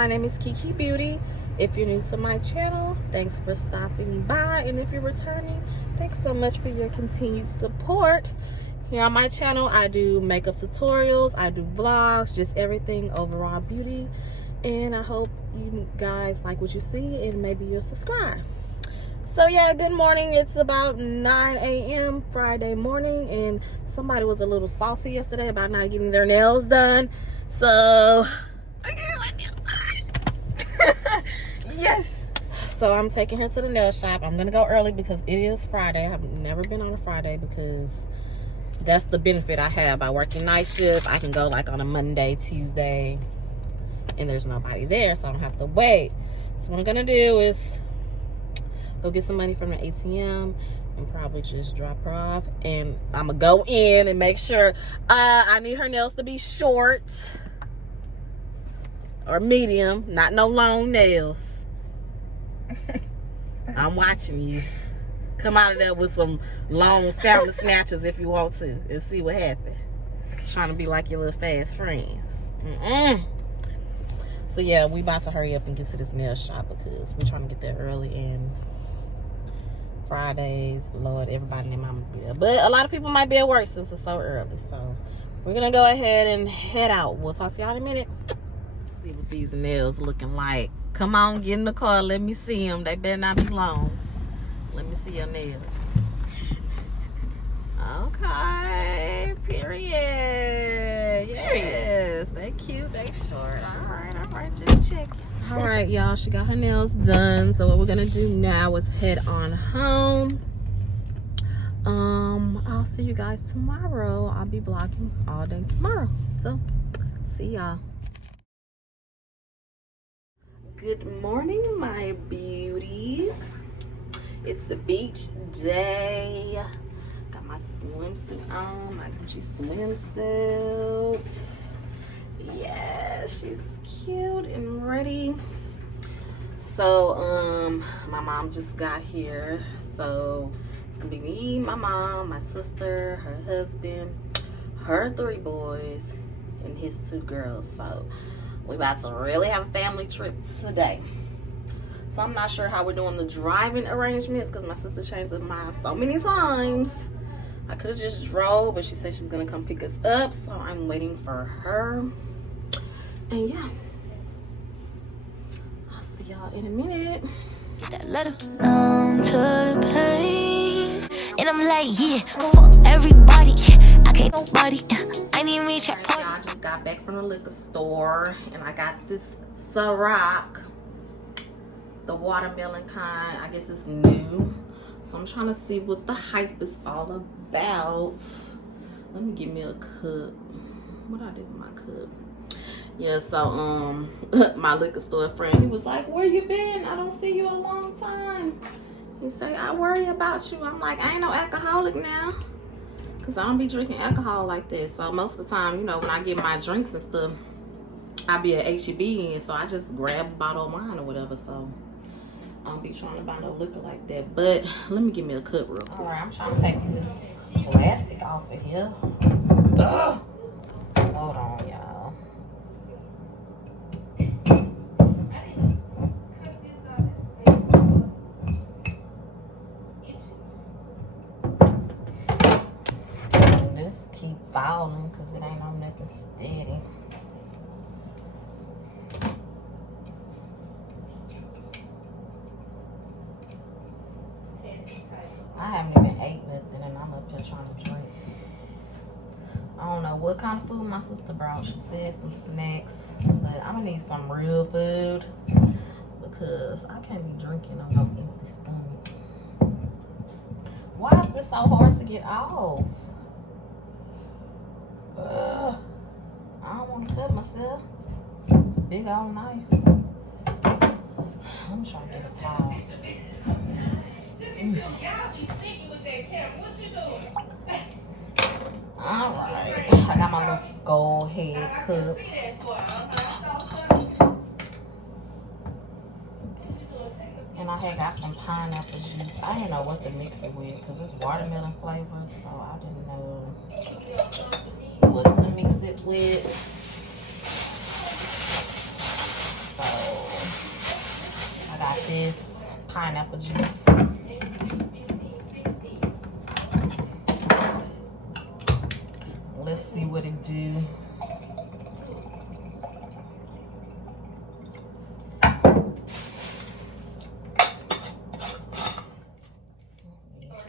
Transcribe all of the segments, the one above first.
My name is Thekekebeauty. If you're new to my channel, thanks for stopping by, and if you're returning, thanks so much for your continued support. Here on my channel, I do makeup tutorials, I do vlogs, just everything overall beauty, and I hope you guys like what you see and maybe you'll subscribe. So yeah, good morning. It's about 9 a.m. Friday morning, and somebody was a little saucy yesterday about not getting their nails done, so I get my nails done. Yes, so I'm taking her to the nail shop. I'm gonna go early because it is Friday. I've never been on a Friday because that's the benefit I have by working night shift. I can go like on a Monday, Tuesday, and there's nobody there, so I don't have to wait. So what I'm gonna do is go get some money from the ATM and probably just drop her off, and I'm gonna go in and make sure I need her nails to be short or medium, not no long nails. I'm watching you. Come out of there with some long sound snatches if you want to, and see what happens. Trying to be like your little fast friends. So yeah, we about to hurry up and get to this nail shop because we're trying to get there early, and Fridays, Lord, everybody and their mama be there. But a lot of people might be at work since it's so early. So we're gonna go ahead and head out. We'll talk to y'all in a minute. See what these nails looking like. Come on, get in the car. Let me see them. They better not be long. Let me see your nails. Okay, period. Yes, they cute, they short. All right, just check it. All right, y'all, she got her nails done. So what we're gonna do now is head on home. I'll see you guys tomorrow. I'll be vlogging all day tomorrow. So see y'all. Good morning, my beauties. It's the beach day. Got my swimsuit on, my Gucci swimsuit. Yeah, she's cute and ready. So my mom just got here, so it's gonna be me, my mom, my sister, her husband, her 3 boys, and his 2 girls. So we about to really have a family trip today. So I'm not sure how we're doing the driving arrangements because my sister changed her mind so many times. I could have just drove, but she said she's gonna come pick us up, so I'm waiting for her. And yeah, I'll see y'all in a minute. That letter numb to the pain, and I'm like, yeah, fuck everybody. I can't nobody. I need me check. I just got back from the liquor store, and I got this Ciroc, the watermelon kind. I guess it's new, so I'm trying to see what the hype is all about. Let me get me a cup. What I did with my cup? Yeah, so my liquor store friend, he was like, where you been? I don't see you a long time. He say, I worry about you. I'm like, I ain't no alcoholic now, because I don't be drinking alcohol like this. So most of the time, you know, when I get my drinks and stuff, I be at H-E-B, and so I just grab a bottle of wine or whatever. So I don't be trying to buy no liquor like that. But let me get me a cup real quick. All right, I'm trying to take this plastic off of here. Ugh. Hold on, y'all. This keep falling because it ain't on nothing steady. I haven't even ate nothing, and I'm up here trying to drink. I don't know what kind of food my sister brought. She said some snacks, but I'm gonna need some real food because I can't be drinking on no empty stomach. Why is this so hard to get off? I don't want to cut myself. It's a big old knife. I'm trying to get a towel. Alright, I got my little skull head cut. And I had got some pineapple juice. I didn't know what to mix it with because it's watermelon flavor, so I didn't know what to mix it with. So I got this pineapple juice. Let's see what it do.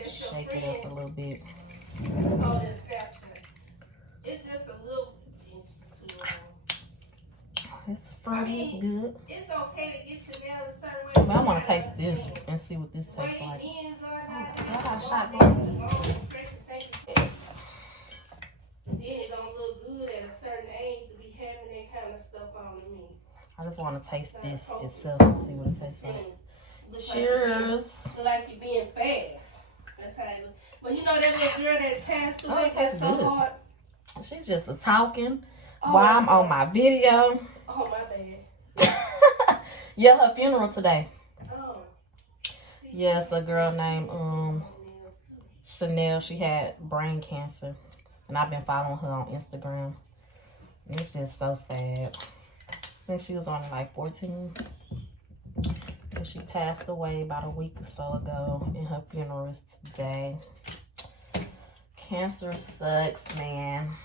Shake it up a little bit. It's just a little inch too long. It's fruity, it's good. It's okay to get your nails a certain way. But I want to taste this and see what this tastes like. Ends are I got shot these. Yes. Then it don't look good at a certain age to be having that kind of stuff on me. I just want to taste this itself and see what it tastes like. Cheers. Look like you're being fast. That's how it look. But you know that little girl that passed away, it that's tastes so good. hard. She's just a talking while I'm on my video. Oh, my bad. Yeah, her funeral today. Oh. Yes, a girl named Chanel. She had brain cancer. And I've been following her on Instagram. It's just so sad. I think she was only like 14. And she passed away about a week or so ago. And her funeral is today. Cancer sucks, man.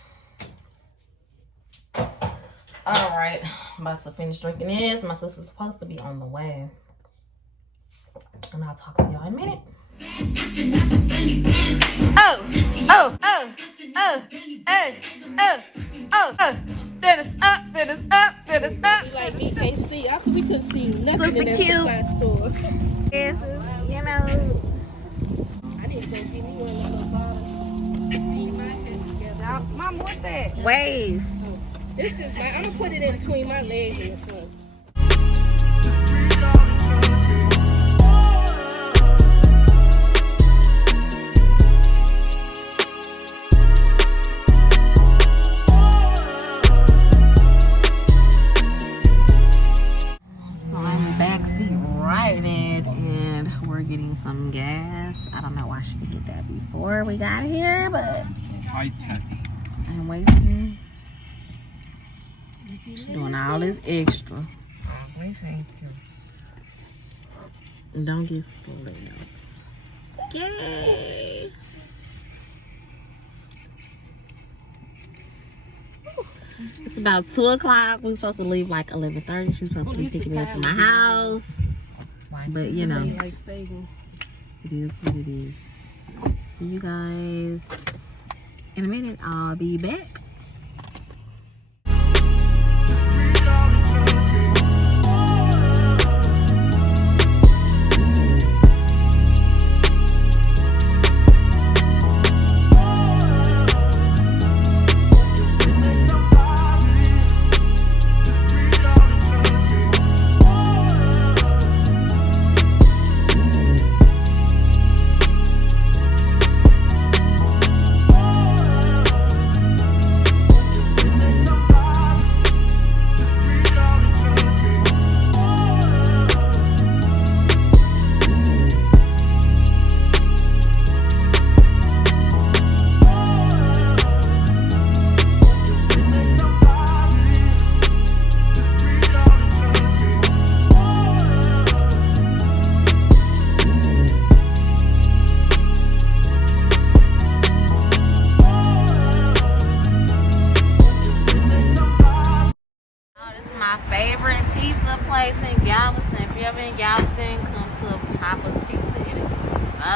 Alright. I'm about to finish drinking this. My sister's supposed to be on the way. And I'll talk to y'all in a minute. Then it's up, then it's up, then it's up. Like me can't see. We couldn't see nothing Sister in that cute. supply store. Yes, you know. I didn't go get me one of those bottles. Mom, what's that? Wave. This is I'm gonna put it in between my legs and front. Getting some gas. I don't know why she didn't get that before we got here, but I'm waiting. She's doing all this extra. Don't get slipped. Yay! It's about 2 o'clock. We're supposed to leave like 11:30. She's supposed to be picking me up from my house. But you know, it is what it is. See you guys in a minute. I'll be back.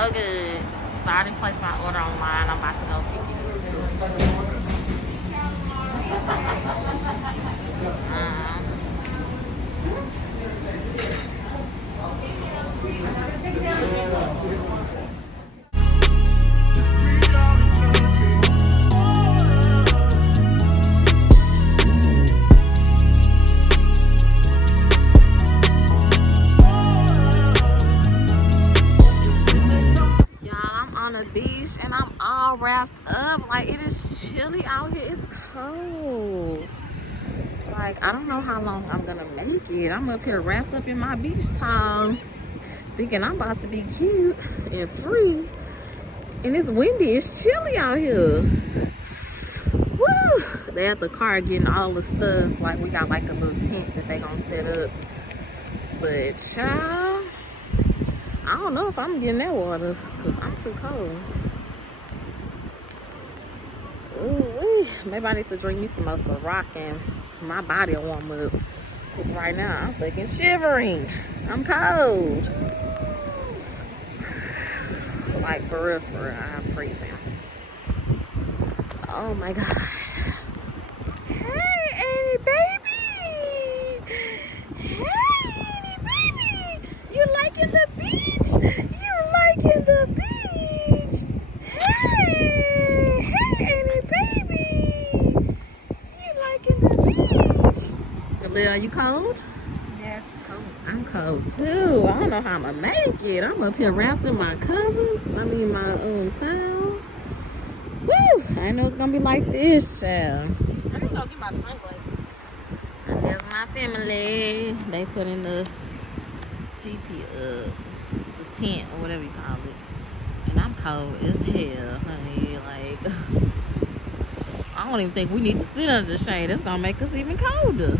So good. So I didn't place my order online. I'm about to go pick it up. wrapped up. Like, it is chilly out here. It's cold. Like, I don't know how long I'm gonna make it. I'm up here wrapped up in my beach towel, thinking I'm about to be cute and free. And it's windy. It's chilly out here. Woo! They at the car getting all the stuff. Like, we got like a little tent that they gonna set up. But child, I don't know if I'm getting that water because I'm too cold. Ooh-wee. Maybe I need to drink me some more Ciroc and my body will warm up. Because right now I'm fucking shivering. I'm cold. Like, for real, I'm freezing. Oh my God. Hey, Annie baby. Hey, Annie baby. You liking the beach? You liking the beach? Hey, Annie baby. You liking the beach? Jaleel, are you cold? Yes, cold. I'm cold too. I don't know how I'm gonna make it. I'm up here wrapped in my covers. I mean my towel. Woo! I didn't know it's gonna be like this, child. I'm gonna go get my sunglasses. And there's my family. They put in the teepee the tent or whatever you call it. And I'm cold as hell, honey. Like, I don't even think we need to sit under the shade. That's gonna make us even colder.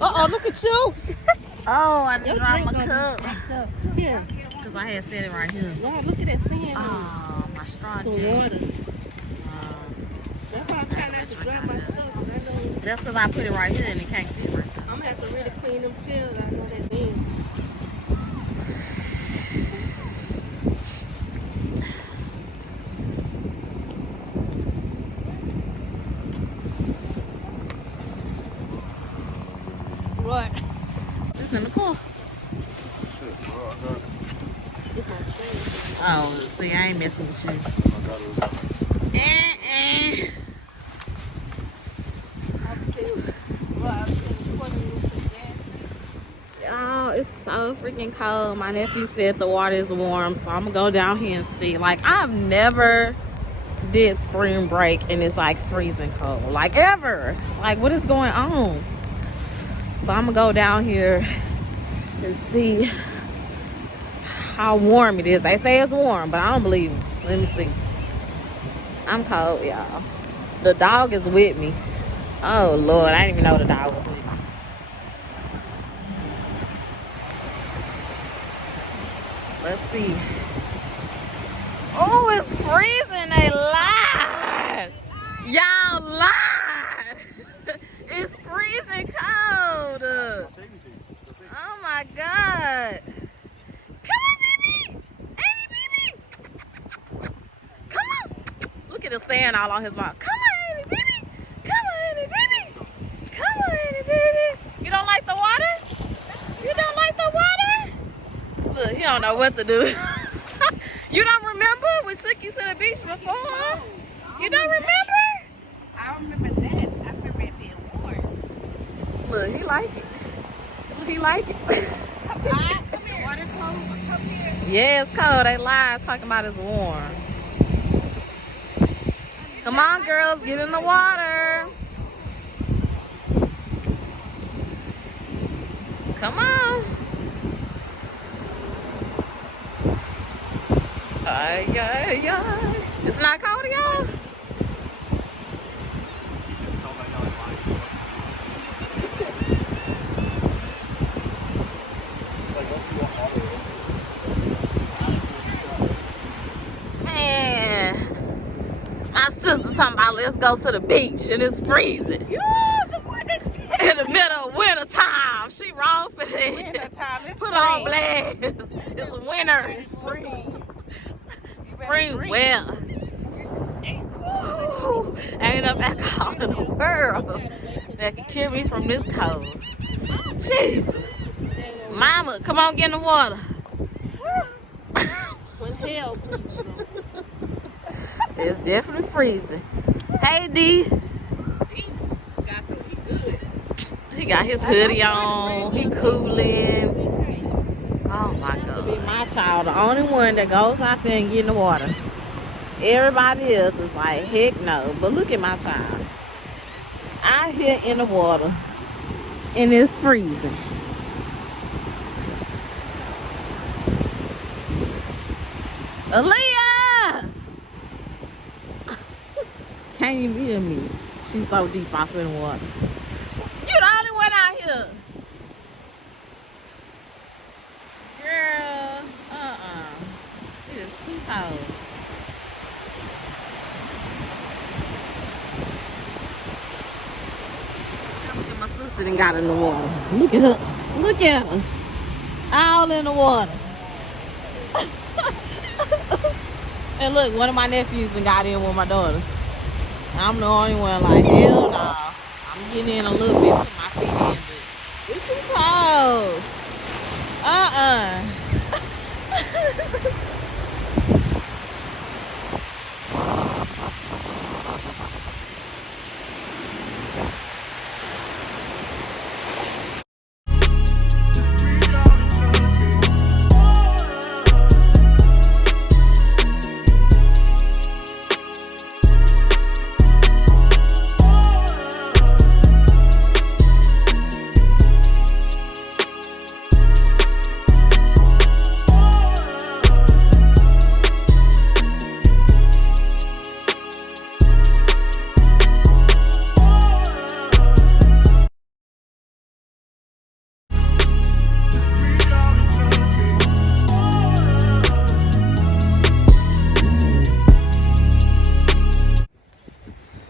Uh-oh, look at you. Oh, I didn't drop my cup. Here. Because I had set it right here. Lord, look at that sand. Oh, my straw Some jet. water. That's why I'm trying not to grab my stuff. I know. That's because I put it right here and it can't fit right there. I'm gonna have to really clean them chairs. I know that then. What? It's in the car. Oh, see, I ain't messing with you. Y'all, it's so freaking cold. My nephew said the water is warm, so I'm gonna go down here and see. Like, I've never did spring break and it's like freezing cold. Like, ever. Like, what is going on? So I'm gonna go down here and see how warm it is. They say it's warm, but I don't believe them. Let me see. I'm cold, y'all. The dog is with me. Oh Lord, I didn't even know the dog was with me. Let's see. Oh, it's freezing. They lied. Y'all lied. It's freezing cold. Oh my God. Come on, baby. Annie, baby. Come on. Look at the sand all on his mouth. Come on, Annie, baby. Come on, Annie, baby. Come on, Annie, baby. You don't like the water? You don't like the water? Look, he don't know what to do. You don't remember we took you to the beach before? You don't remember? I remember that. I remember it being warm. Look, he like it. Look, he like it. Come here. Water cold. Come here. Yeah, it's cold. They lied talking about it's warm. Come on, girls, get in the water. Come on. Ay, ay, ay. It's not cold, y'all? Man, my sister talking about let's go to the beach and it's freezing. In the middle of winter time. She wrong for that. Winter time. It's Put spring. on blast. It's winter. It's spring. Spring well. Ooh, ain't enough alcohol in the world that can kill me from this cold. Jesus. Mama, come on, get in the water. When hell, It's definitely freezing. Hey, D. He got his hoodie on. He cooling. Oh my God. Be my child, the only one that goes out there and get in the water. Everybody else is like, heck no. But look at my child. Out here in the water. And it's freezing. Aaliyah! Can't even hear me. She's so deep off in the water. You the only one out here. Girl, it is too cold. Look at my sister done got in the water. Look at her. Look at her. All in the water. And look, one of my nephews done got in with my daughter. I'm the only one like, hell no. I'm getting in a little bit, put my feet in, but it's too cold.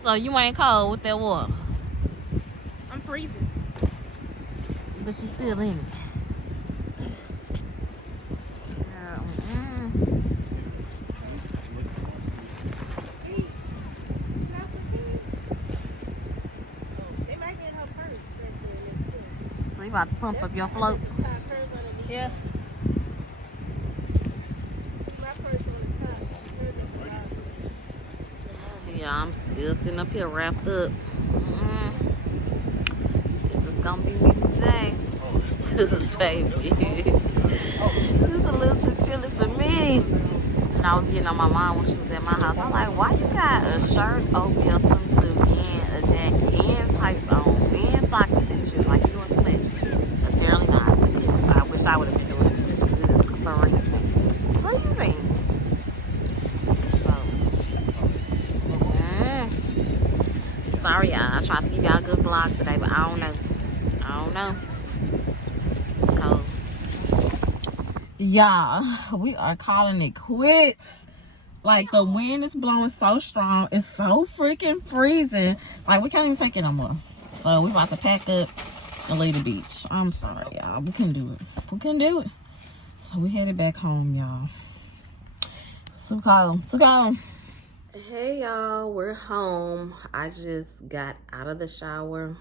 So you ain't cold with that water? I'm freezing. But you still in it. So you about to pump up your float? Yeah. Yeah, I'm still sitting up here wrapped up. This is gonna be me today. This is baby. This is a little too chilly for me. And I was getting on my mom when she was at my house. I'm like, why you got a shirt, oatmeal swimsuit, and a jacket, and tights on, and stockings and shoes? Like you doing too much. Apparently not. So I wish I would have been doing too much because it's freezing. Sorry, y'all. I tried to give y'all a good vlog today, but I don't know. It's cold. Y'all, we are calling it quits. Like, the wind is blowing so strong. It's so freaking freezing. Like, we can't even take it no more. So, we about to pack up and leave the beach. I'm sorry, y'all. We couldn't do it. So, we headed back home, y'all. Too cold. Hey y'all, we're home. I just got out of the shower.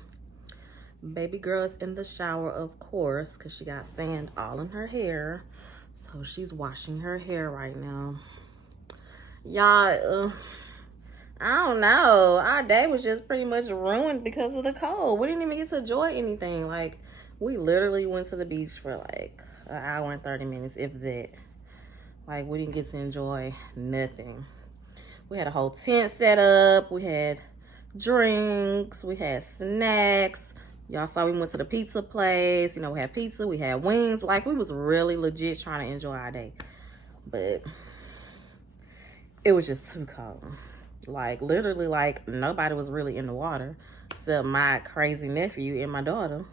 Baby girl's in the shower, of course, because she got sand all in her hair. So she's washing her hair right now. Y'all, I don't know. Our day was just pretty much ruined because of the cold. We didn't even get to enjoy anything. Like, we literally went to the beach for like an hour and 30 minutes, if that. Like, we didn't get to enjoy nothing. We had a whole tent set up. We had drinks. We had snacks. Y'all saw we went to the pizza place. You know, we had pizza. We had wings. Like, we was really legit trying to enjoy our day. But it was just too cold. Like, literally, like, nobody was really in the water except my crazy nephew and my daughter.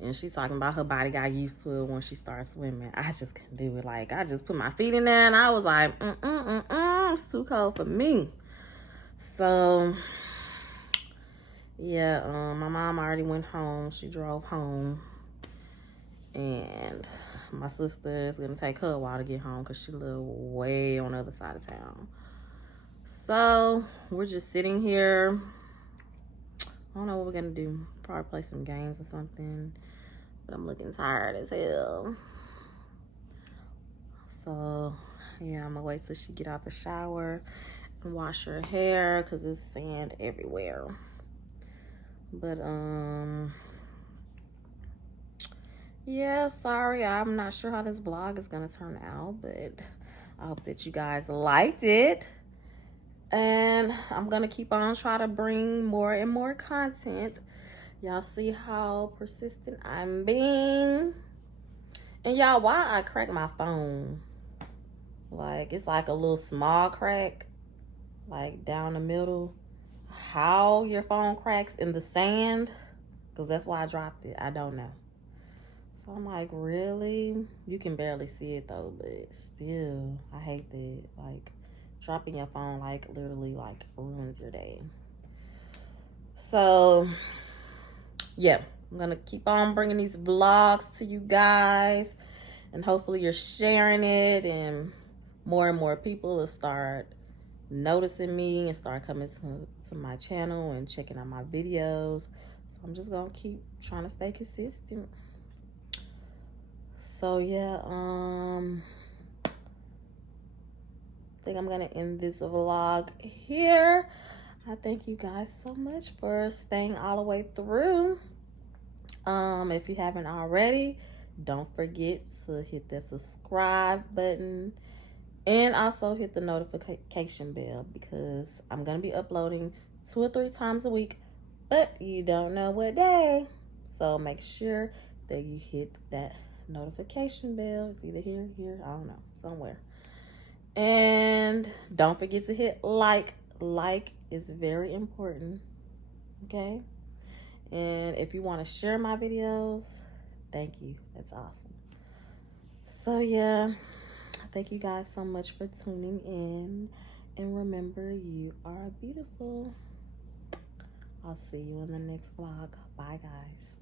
And she's talking about her body got used to it when she started swimming. I just couldn't do it. Like, I just put my feet in there and I was like, it's too cold for me. So, yeah, my mom already went home. She drove home. And my sister is going to take her a while to get home because she lives way on the other side of town. So, we're just sitting here. I don't know what we're going to do. Probably play some games or something. But I'm looking tired as hell. So, yeah, I'm going to wait till she get out the shower and wash her hair because there's sand everywhere. But yeah, sorry, I'm not sure how this vlog is gonna turn out, but I hope that you guys liked it. And I'm gonna keep on trying to bring more and more content. Y'all see how persistent I'm being. And y'all, why I cracked my phone? Like, it's like a little small crack, like down the middle. How your phone cracks in the sand, because that's why I dropped it, I don't know. So I'm like, really? You can barely see it though, but still, I hate that. Like, dropping your phone, like, literally, like, ruins your day. So, yeah, I'm gonna keep on bringing these vlogs to you guys, and hopefully you're sharing it, and more people will start noticing me and start coming to my channel and checking out my videos. So I'm just gonna keep trying to stay consistent. So yeah, I think I'm gonna end this vlog here. I thank you guys so much for staying all the way through. If you haven't already, don't forget to hit that subscribe button and also hit the notification bell, because I'm gonna be uploading 2 or 3 times a week, but you don't know what day. So make sure that you hit that notification bell. It's either here, I don't know, somewhere. And don't forget to hit like. Like is very important, okay? And if you want to share my videos, thank you. That's awesome. So yeah, thank you guys so much for tuning in. And remember, you are beautiful. I'll see you in the next vlog. Bye, guys.